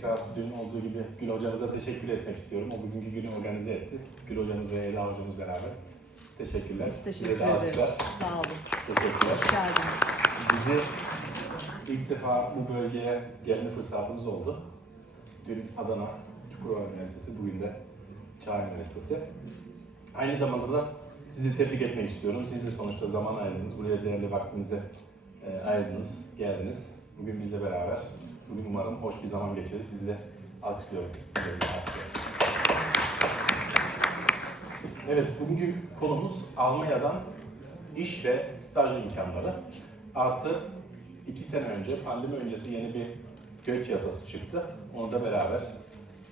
tekrar dün olduğu gibi Gül hocamıza teşekkür etmek istiyorum. O bugünkü günü organize etti. Gül hocamız ve Eda hocamız beraber. Teşekkürler. Biz Size teşekkür de ederiz. Sağ olun. Teşekkürler. Hoş geldiniz. Bizi ilk defa bu bölgeye gelme fırsatımız oldu. Dün Adana Çukurova Üniversitesi, bugün de Çağ Üniversitesi. Aynı zamanda da sizi tebrik etmek istiyorum. Siz de sonuçta zaman ayırdınız. Buraya değerli vaktinizi e, ayırdınız, geldiniz. Bugün bizle beraber. Bugün umarım hoş bir zaman geçiririz. Sizi de alkışlıyorum. Evet, bugünkü konumuz Almanya'dan iş ve staj imkanları. Artı iki sene önce, pandemi öncesi yeni bir göç yasası çıktı. Onu da beraber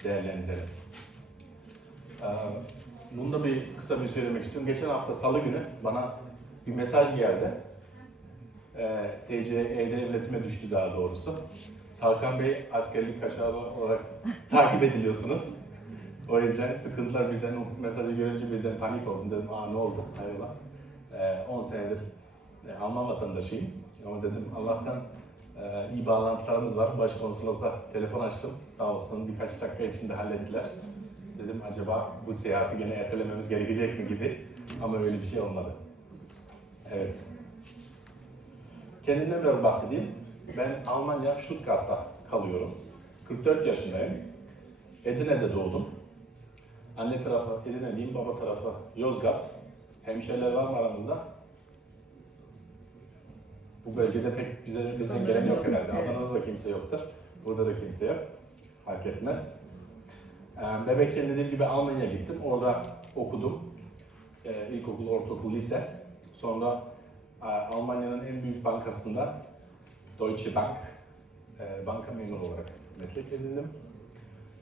değerlendirelim. Ee, Bunu da bir kısa bir söylemek istiyorum. Geçen hafta salı günü bana bir mesaj geldi. Ee, TC E-Devletime düştü daha doğrusu. Tarkan Bey askerlik kaşağı olarak takip ediliyorsunuz. O yüzden sıkıntılar birden o mesajı görünce birden panik oldum. Dedim aa ne oldu hayrola. Ee, 10 senedir e, Alman vatandaşıyım. Ama dedim Allah'tan e, iyi bağlantılarımız var. Başkonsolosa telefon açtım. Sağ olsun birkaç dakika içinde hallettiler. Dedim acaba bu seyahati gene ertelememiz gerekecek mi gibi. Ama öyle bir şey olmadı. Evet. Kendimden biraz bahsedeyim. Ben Almanya Stuttgart'ta kalıyorum. 44 yaşındayım. Edirne'de doğdum. Anne tarafı Edirne'liyim, baba tarafı Yozgat. Hemşehriler var mı aramızda? Bu bölgede pek bize bizden gelen yok herhalde. Adana'da da kimse yoktur. Burada da kimse yok. Fark etmez. Ee, Bebekken dediğim gibi Almanya'ya gittim. Orada okudum. Ee, İlkokul, ortaokul, lise. Sonra e, Almanya'nın en büyük bankasında Deutsche Bank e, banka memuru olarak meslek edindim.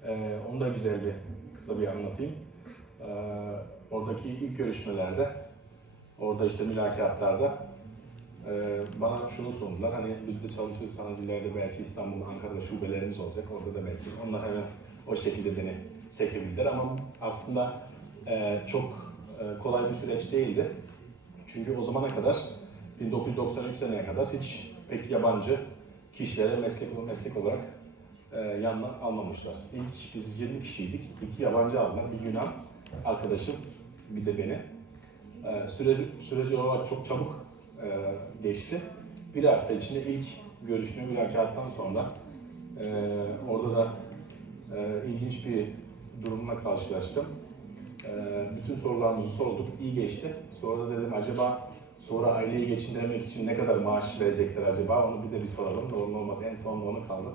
Ee, onu da güzel bir kısa bir anlatayım. Ee, oradaki ilk görüşmelerde, orada işte mülakatlarda e, bana şunu sundular. Hani biz de çalışırsanız ileride belki İstanbul, Ankara'da şubelerimiz olacak. Orada da belki onlar hemen o şekilde beni çekebildiler ama aslında e, çok e, kolay bir süreç değildi. Çünkü o zamana kadar 1993 seneye kadar hiç pek yabancı kişilere meslek meslek olarak e, yanına almamışlar. İlk biz 20 kişiydik. İki yabancı aldılar. Bir Yunan arkadaşım, bir de beni. E, süreci, süreci olarak çok çabuk e, geçti. Bir hafta içinde ilk görüşme mülakattan sonra e, orada da e, ilginç bir durumla karşılaştım. E, bütün sorularımızı sorduk, iyi geçti. Sonra da dedim acaba sonra aileyi geçindirmek için ne kadar maaş verecekler acaba onu bir de bir soralım. Doğru olmaz en sonunda onu kaldı.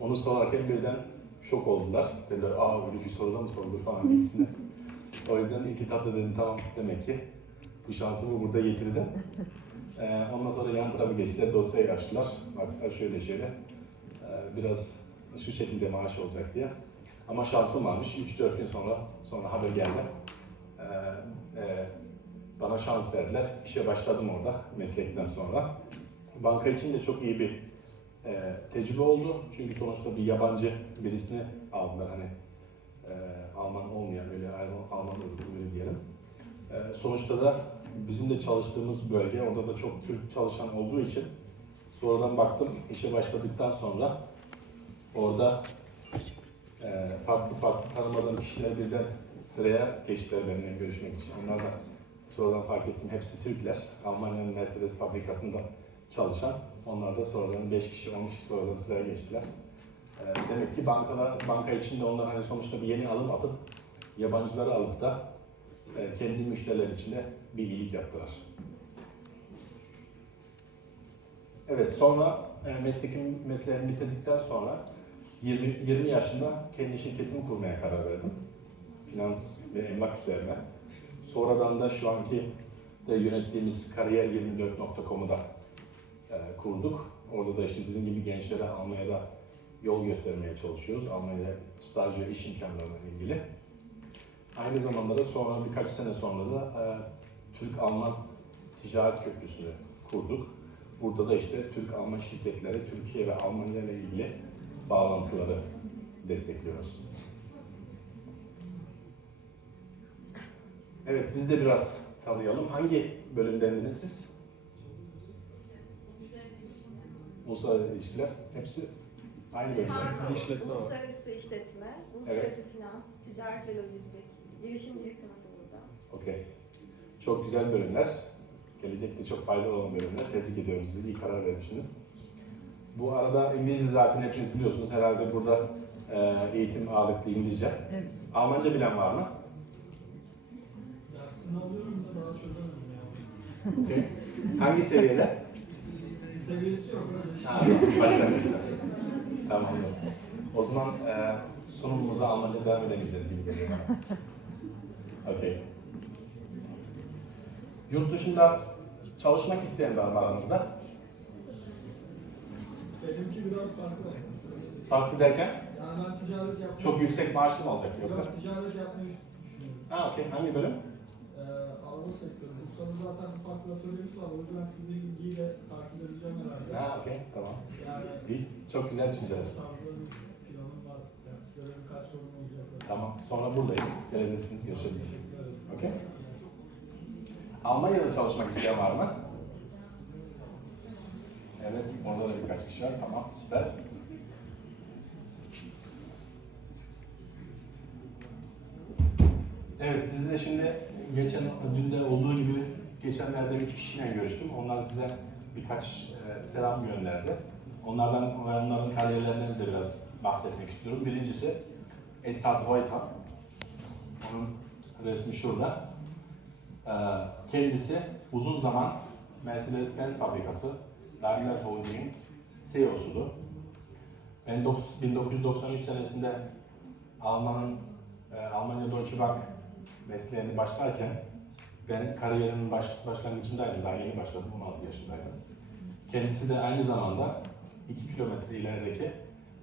Onu sorarken birden şok oldular. Dediler aa öyle bir soruda mı sorulur falan gibisine. O yüzden ilk etapta dedim tamam demek ki bu şansımı burada getirdim. Ee, ondan sonra yan tarafa geçtiler, dosyayı açtılar. Bak şöyle şöyle. Ee, biraz şu şekilde maaş olacak diye. Ama şansım varmış. 3-4 gün sonra sonra haber geldi. Ee, e, bana şans verdiler. İşe başladım orada meslekten sonra. Banka için de çok iyi bir e, tecrübe oldu. Çünkü sonuçta bir yabancı birisini aldılar hani e, Alman olmayan öyle Alman, uyruklu diyelim. E, sonuçta da bizim de çalıştığımız bölge orada da çok Türk çalışan olduğu için sonradan baktım işe başladıktan sonra orada e, farklı farklı tanımadığım kişiler birden sıraya geçtiler benimle görüşmek için. Onlar da sonradan fark ettim hepsi Türkler. Almanya'nın Mercedes fabrikasında çalışan. Onlar da sonradan 5 kişi 10 kişi sonradan sıraya geçtiler. E, demek ki bankalar, banka içinde onlar hani sonuçta bir yeni alım atıp yabancıları alıp da e, kendi müşteriler içinde bir iyilik yaptılar. Evet, sonra e, mesleğim, mesleğimi bitirdikten sonra 20, 20 yaşında kendi şirketimi kurmaya karar verdim. Finans ve emlak üzerine. Sonradan da şu anki de yönettiğimiz kariyer24.com'u da e, kurduk. Orada da işte sizin gibi gençlere Almanya'da yol göstermeye çalışıyoruz. Almanya'da staj ve iş imkanlarıyla ilgili. Aynı zamanda da sonra birkaç sene sonra da e, Türk-Alman Ticaret Köprüsü'nü kurduk. Burada da işte Türk-Alman şirketleri Türkiye ve Almanya ile ilgili bağlantıları destekliyoruz. Evet, sizi de biraz tanıyalım. Hangi bölümdendiniz siz? Uluslararası ilişkiler. Hepsi Aynı bölümde. Pardon, İşletme var. Uluslararası işletme, uluslararası finans, ticaret ve lojistik, girişimcilik sınıfı burada. Okey. Çok güzel bölümler. Gelecekte çok faydalı olan bölümler. Tebrik ediyorum sizi. İyi karar vermişsiniz. Bu arada İngilizce zaten hepiniz biliyorsunuz. Herhalde burada e, eğitim ağırlıklı İngilizce. Evet. Almanca bilen var mı? Dersini alıyorum da daha çözemedim ya. Hangi seviyede? Seviyesi yok. Ha, başlangıçta. Tamam. O zaman e, sunumumuza Almanca devam edemeyeceğiz gibi geliyor bana. Okey. Yurt dışında çalışmak isteyen var mı aranızda? Benimki biraz farklı. Farklı derken Yani ben ticaret yapmayı... çok yüksek maaşlı mı olacak yoksa? Biraz ticaret yapmayı düşünüyorum. Ha okey. Hangi bölüm? Araba sektörü. Bursa'da zaten ufak bir atölyemiz var. O yüzden sizin ilgiyle takip edeceğim herhalde. Ha okey. Tamam. Yani İyi. Çok güzel düşünceler. tarzda bir planım var. Yani size de birkaç sorum olacak. Tamam. Sonra buradayız. Gelebilirsiniz. Görüşebiliriz. Evet. Okey. Almanya'da çalışmak isteyen var mı? Evet, orada da birkaç kişi var. Tamam, süper. Evet, sizle şimdi geçen dün de olduğu gibi geçenlerde üç kişiyle görüştüm. Onlar size birkaç e, selam gönderdi. Onlardan, onların kariyerlerinden size biraz bahsetmek istiyorum. Birincisi Edzard Reuter. Onun resmi şurada. Ee, Kendisi uzun zaman Mercedes-Benz fabrikası Daimler Holding CEO'sudu. Ben dok- 1993 senesinde Alman'ın e, Almanya Deutsche Bank mesleğini başlarken ben kariyerimin baş, başlangıcındaydım. Daha yeni başladım, 16 yaşındaydım. Kendisi de aynı zamanda 2 kilometre ilerideki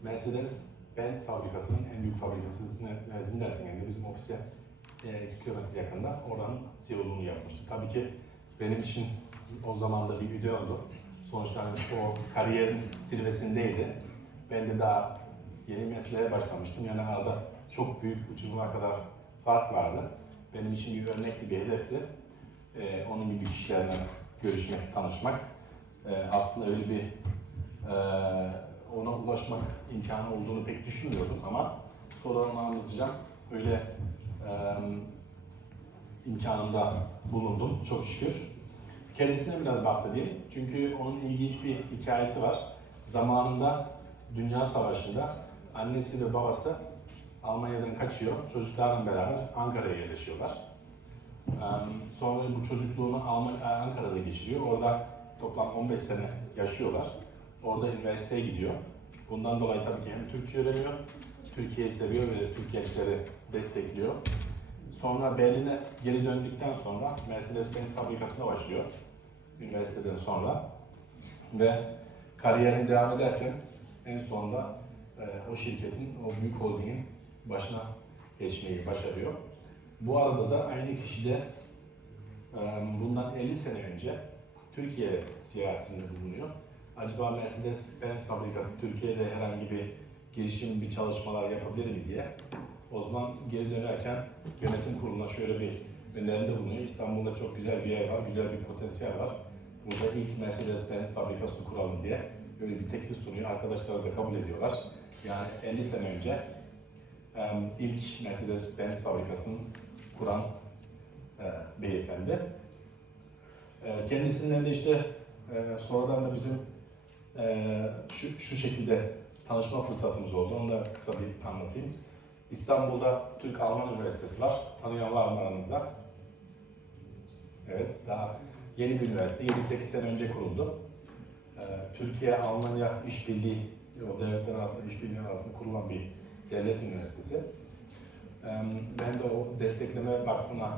Mercedes-Benz fabrikasının en büyük fabrikası Zindelfingen'de bizim ofiste 2 kilometre yakında oranın CEO'luğunu yapmıştı. Tabii ki benim için o zaman da bir videoydu. Sonuçta hani o kariyerin zirvesindeydi. Ben de daha yeni mesleğe başlamıştım. Yani arada çok büyük uçuruma kadar fark vardı. Benim için bir örnekli bir hedefti. Ee, onun gibi kişilerle görüşmek, tanışmak. Ee, aslında öyle bir e, ona ulaşmak imkanı olduğunu pek düşünmüyordum ama sonra onu anlatacağım. Öyle e, imkanında bulundum çok şükür. Kendisine biraz bahsedeyim. Çünkü onun ilginç bir hikayesi var. Zamanında Dünya Savaşı'nda annesi ve babası Almanya'dan kaçıyor. Çocuklarla beraber Ankara'ya yerleşiyorlar. Sonra bu çocukluğunu e, Ankara'da geçiriyor. Orada toplam 15 sene yaşıyorlar. Orada üniversiteye gidiyor. Bundan dolayı tabii ki hem Türkçe öğreniyor, Türkiye'yi seviyor ve Türk gençleri destekliyor. Sonra Berlin'e geri döndükten sonra Mercedes-Benz fabrikasına başlıyor. Üniversiteden sonra. Ve kariyerini devam ederken en sonunda e, o şirketin, o büyük holdingin başına geçmeyi başarıyor. Bu arada da aynı kişi de e, bundan 50 sene önce Türkiye ziyaretinde bulunuyor. Acaba Mercedes-Benz fabrikası Türkiye'de herhangi bir girişim, bir çalışmalar yapabilir mi diye. O zaman geri dönerken yönetim kuruluna şöyle bir öneride bulunuyor. İstanbul'da çok güzel bir yer var, güzel bir potansiyel var. Burada ilk Mercedes-Benz fabrikası kuralım diye böyle bir teklif sunuyor. Arkadaşlar da kabul ediyorlar. Yani 50 sene önce ilk Mercedes-Benz fabrikasını kuran e, beyefendi. E, kendisinden de işte e, sonradan da bizim şu, şu şekilde tanışma fırsatımız oldu. Onu da kısa bir anlatayım. İstanbul'da Türk-Alman Üniversitesi var. Tanıyan var mı aranızda? Evet, daha yeni bir üniversite. 7-8 sene önce kuruldu. Türkiye-Almanya işbirliği, o devletler arasında işbirliği arasında kurulan bir devlet üniversitesi. Ben de o destekleme vakfına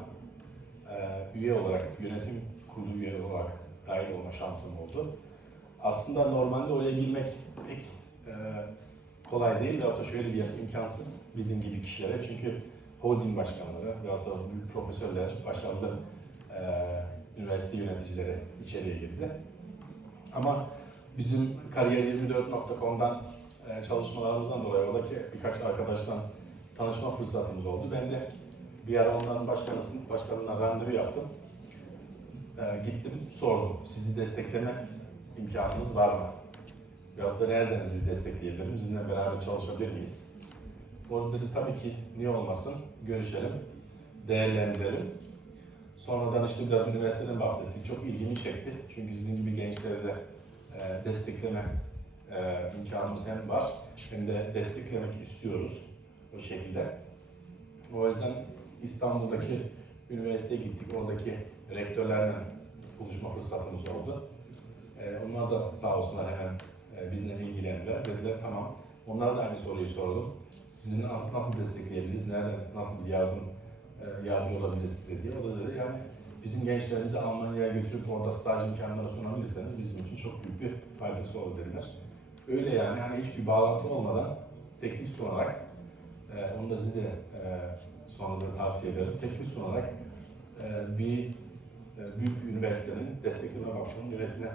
e, üye olarak, yönetim kurulu üye olarak dahil olma şansım oldu. Aslında normalde oraya girmek pek e, kolay değil veyahut da şöyle bir yer imkansız bizim gibi kişilere. Çünkü holding başkanları veyahut da büyük profesörler, başarılı e, üniversite yöneticileri içeriye girdi. Ama bizim kariyer24.com'dan e, çalışmalarımızdan dolayı oradaki birkaç arkadaştan tanışma fırsatımız oldu. Ben de bir ara onların başkanısın, başkanına randevu yaptım. E, gittim, sordum. Sizi destekleme imkanınız var mı? Veyahut da nereden sizi destekleyebilirim, sizinle beraber çalışabilir miyiz? Orada dedi tabii ki niye olmasın, görüşelim, değerlendirelim. Sonradan işte biraz üniversiteden bahsettik, çok ilgimi çekti. Çünkü sizin gibi gençleri de e, destekleme e, imkanımız hem var hem de desteklemek istiyoruz o şekilde. O yüzden İstanbul'daki üniversiteye gittik, oradaki rektörlerle buluşma fırsatımız oldu. E, onlar da sağ olsunlar hemen e, bizimle ilgilendiler. Dediler tamam. Onlara da aynı soruyu sordum. Sizin nasıl destekleyebiliriz, nereden, nasıl bir yardım e, yardımcı olabiliriz size diye. O da dedi yani bizim gençlerimizi Almanya'ya götürüp orada staj imkanları sunabilirseniz bizim için çok büyük bir faydası olur dediler. Öyle yani hani hiçbir bağlantı olmadan teklif sunarak e, onu da size e, sonra da tavsiye ederim. Teklif sunarak e, bir e, büyük bir üniversitenin destekleme vakfının yönetimine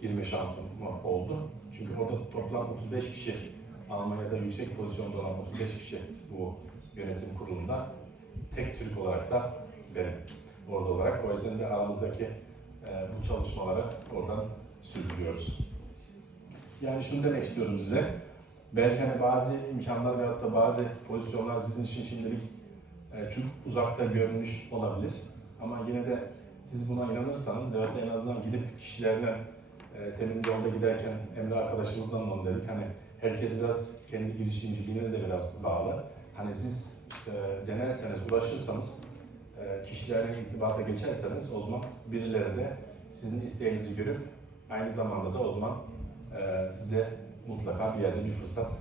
girme şansım oldu. Çünkü orada toplam 35 kişi Almanya'da yüksek pozisyonda olan 35 kişi bu yönetim kurulunda tek Türk olarak da benim orada olarak. O yüzden de aramızdaki e, bu çalışmaları oradan sürdürüyoruz. Yani şunu demek istiyorum size. Belki hani bazı imkanlar veyahut da bazı pozisyonlar sizin için şimdilik e, çok uzakta görünmüş olabilir. Ama yine de siz buna inanırsanız veyahut da en azından gidip kişilerle e, temin yolda giderken Emre arkadaşımızdan da onu dedik. Hani herkes biraz kendi girişimciliğine de biraz bağlı. Hani siz e, denerseniz, uğraşırsanız, e, kişilerle irtibata geçerseniz o zaman birileri de sizin isteğinizi görüp aynı zamanda da o zaman e, size mutlaka bir yerde bir fırsat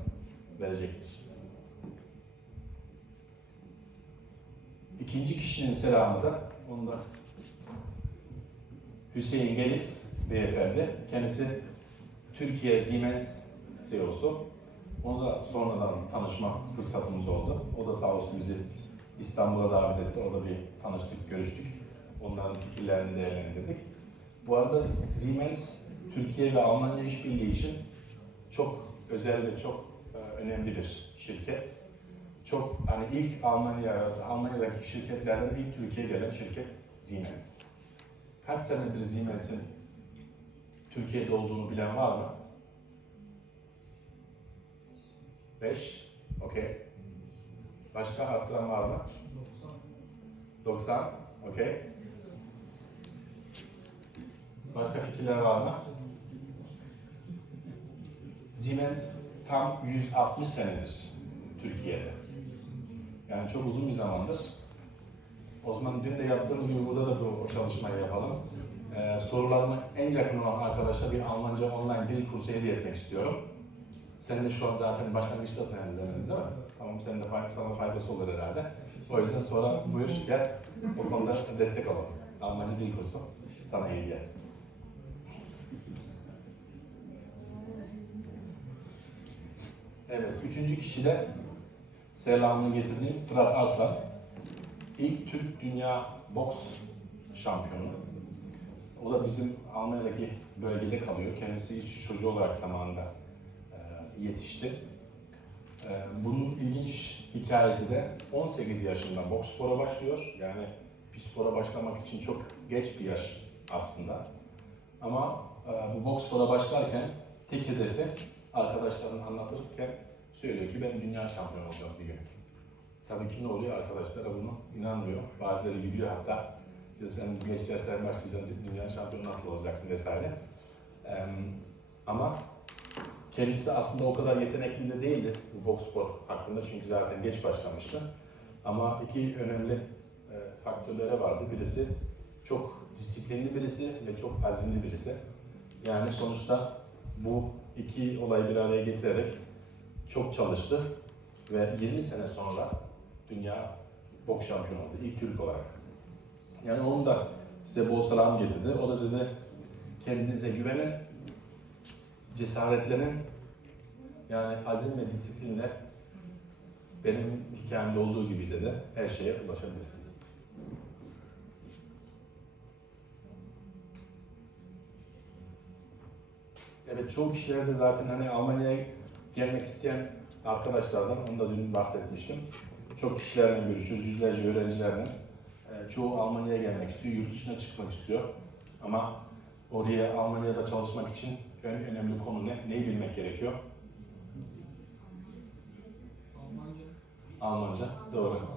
verecektir. İkinci kişinin selamı da onu da Hüseyin Geliz beyefendi. Kendisi Türkiye Siemens CEO'su. Onu da sonradan tanışma fırsatımız oldu. O da sağ olsun bizi İstanbul'a davet etti. Orada bir tanıştık, görüştük. Onların fikirlerini değerlendirdik. Bu arada Siemens Türkiye ve Almanya işbirliği için çok özel ve çok e, önemli bir şirket. Çok hani ilk Almanya, Almanya'daki şirketlerden ilk Türkiye'ye gelen şirket Siemens. Kaç senedir Siemens'in Türkiye'de olduğunu bilen var mı? 5. Okey. Başka arttıran var mı? 90. Okey. Başka fikirler var mı? Siemens tam 160 senedir Türkiye'de. Yani çok uzun bir zamandır. O zaman dün de yaptığımız gibi burada da bu çalışmayı yapalım. Ee, sorularına en yakın olan arkadaşa bir Almanca online dil kursu hediye etmek istiyorum. Sen de şu an zaten başlangıçtasın yani değil mi? Tamam senin de fayda, sana faydası olur herhalde. O yüzden sonra buyur gel o konuda destek olalım. Almanca dil kursu sana hediye. Evet, üçüncü kişi de selamını getirdiğim Fırat Arslan. İlk Türk Dünya Boks şampiyonu. O da bizim Almanya'daki bölgede kalıyor. Kendisi iş çocuğu olarak zamanında e, yetişti. E, bunun ilginç hikayesi de 18 yaşında boks spora başlıyor. Yani bir spora başlamak için çok geç bir yaş aslında. Ama e, bu boks spora başlarken tek hedefi arkadaşlarına anlatırken söylüyor ki ben dünya şampiyonu olacağım bir gün. Tabii ki ne oluyor? Arkadaşlar da bunu inanmıyor. Bazıları gidiyor hatta diyor sen genç yaşlardan başlayacaksın, dünya şampiyonu nasıl olacaksın vesaire. Ee, ama kendisi aslında o kadar yetenekli de değildi bu boks spor hakkında çünkü zaten geç başlamıştı. Ama iki önemli e, faktörleri vardı. Birisi çok disiplinli birisi ve çok azimli birisi. Yani sonuçta bu iki olayı bir araya getirerek çok çalıştı ve 20 sene sonra dünya boks şampiyonu oldu. İlk Türk olarak. Yani onu da size bol selam getirdi. O da dedi kendinize güvenin, cesaretlenin. Yani azim ve disiplinle benim hikayemde olduğu gibi dedi her şeye ulaşabilirsiniz. Evet çoğu kişiler de zaten hani Almanya'ya gelmek isteyen arkadaşlardan, onu da dün bahsetmiştim. Çok kişilerle görüşüyoruz, yüzlerce öğrencilerle. Ee, çoğu Almanya'ya gelmek istiyor, yurt dışına çıkmak istiyor. Ama oraya Almanya'da çalışmak için en önemli konu ne? Neyi bilmek gerekiyor? Almanca. Almanca. Doğru.